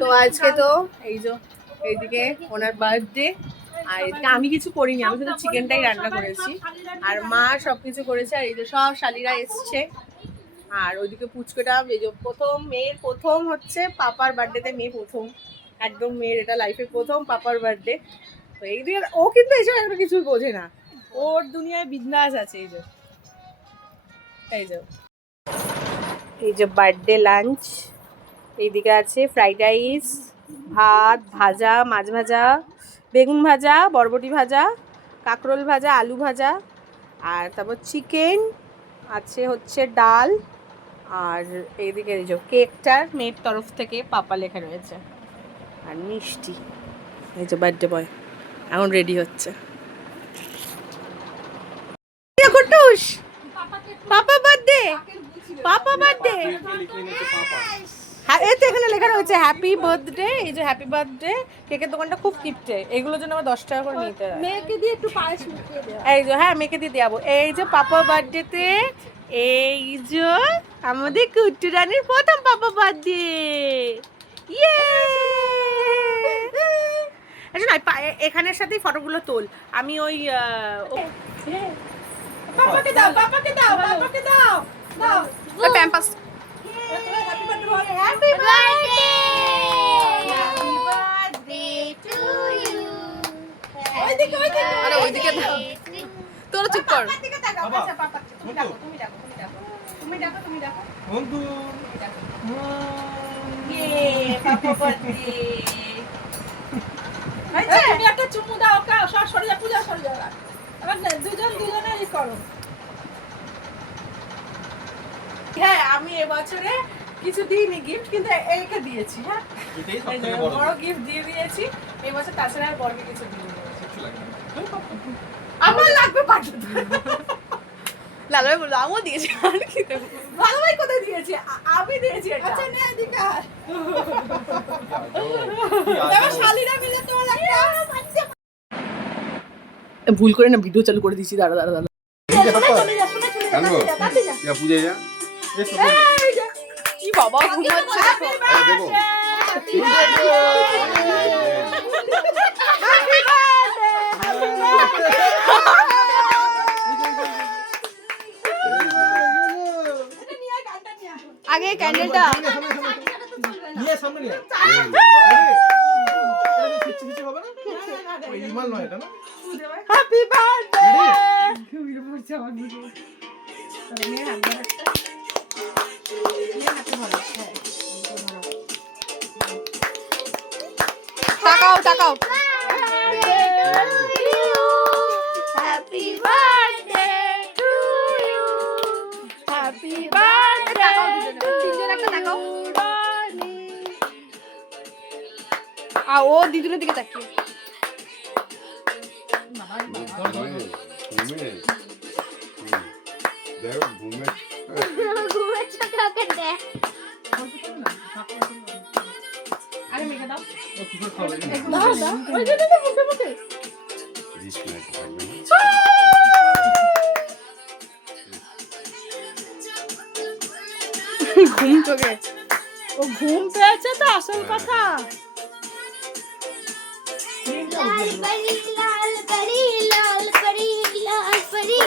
তো আজকে তো এই যে এইদিকে ওনার বার্থডে আর এদিকে আমি কিছু করিনি, আমি শুধু চিকেনটাই রান্না করেছি। আর মা সবকিছু করেছে, আর এই যে সব শালিরা এসছে। আর ওইদিকে পুচকেটা, এই যে প্রথম মেয়ের প্রথম হচ্ছে পাপার বার্থডেতে মেয়ে প্রথম। একদম মেয়ের, এটা লাইফে প্রথম পাপার বার্থডে তো এই দিকে ও কিন্তু এইসব একটা কিছুই বোঝে না। ওর দুনিয়ায় বিন্দাস আছে এই যে। এই যে। এই যে বার্থডে লাঞ্চ এইদিকে আছে ফ্রাইড রাইস ভাত ভাজা মাছ ভাজা বেগুন ভাজা বরবটি ভাজা কাঁকরোল ভাজা আলু ভাজা আর তারপর চিকেন আছে হচ্ছে ডাল আর এইদিকে এই যে কেকটার মেয়ের তরফ থেকে পাপা লেখা রয়েছে আর মিষ্টি এই যে বার্থডে বয় এখন রেডি হচ্ছে। কুটুস পাপা বার্থডে পাপা বার্থডে হ্যাঁ এই তো এখানে লেখা রয়েছে হ্যাপি বার্থডে এই যে হ্যাপি বার্থডে কেকের দোকানটা খুব কিপটে এইগুলোর জন্য আমার দশ টাকা করে নিতে হয়। মেয়েকে দিয়ে একটু পায়েস এই যে হ্যাঁ মেয়েকে দিয়ে দেবো এই যে পাপা বার্থডেতে এই যে আমাদের কুট্টু রানীর প্রথম পাপা বার্থডে ইয়ে আচ্ছা না এখানের সাথেই ফটোগুলো তোল। আমি ওই পাপাকে দাও পাপাকে দাও পাপাকে দাও দাও। ওই Pampers happy birthday happy Happy birthday to ওইদিকে ওইদিকে আরে ওইদিকে তোরা চুপ কর পাপার দিকে তাকাও বাবা। পাপা তুমি ডাকো তুমি ডাকো তুমি ডাকো তুমি ডাকো বন্ধু ইয়ে পাপা বার্থডে তুমি একটা চুমু দাও কা সর সরে যা পূজা সরে যা এবার দুজন দুজনে করো। হ্যাঁ আমি এবছরে কিছু দিইনি গিফট কিন্তু এইকে দিয়েছি হ্যাঁ? বড় গিফট দিয়ে দিয়েছি এবছর তাছাড়া আর বড়কে কিছু দিইনি। আমার লাগবে পাঠাতে লালা বলল আমিও দিয়েছি আর কি দেবো? কোথায় দিয়েছি? আমি দিয়েছি এটা। আচ্ছা নে এদিকে। শালিরা মিলে তোমার একটা ভুল করে না ভিডিও চালু করে দিয়েছি দাঁড়া দাঁড়া দাঁড়া। কি বাবা ঘুমাচ্ছে দেখো। আগে ক্যান্ডেলটা নিয়ে সামনে নিয়ে আয়। এই, আ ও দিদুনের দিকে তাকিয়ে। ঘুমে, ঘুমে। হুম। দেখো। ঘুমে চোখে ও ঘুম পেয়েছে তো আসল কথা। লাল পরি লাল পরি লাল পরি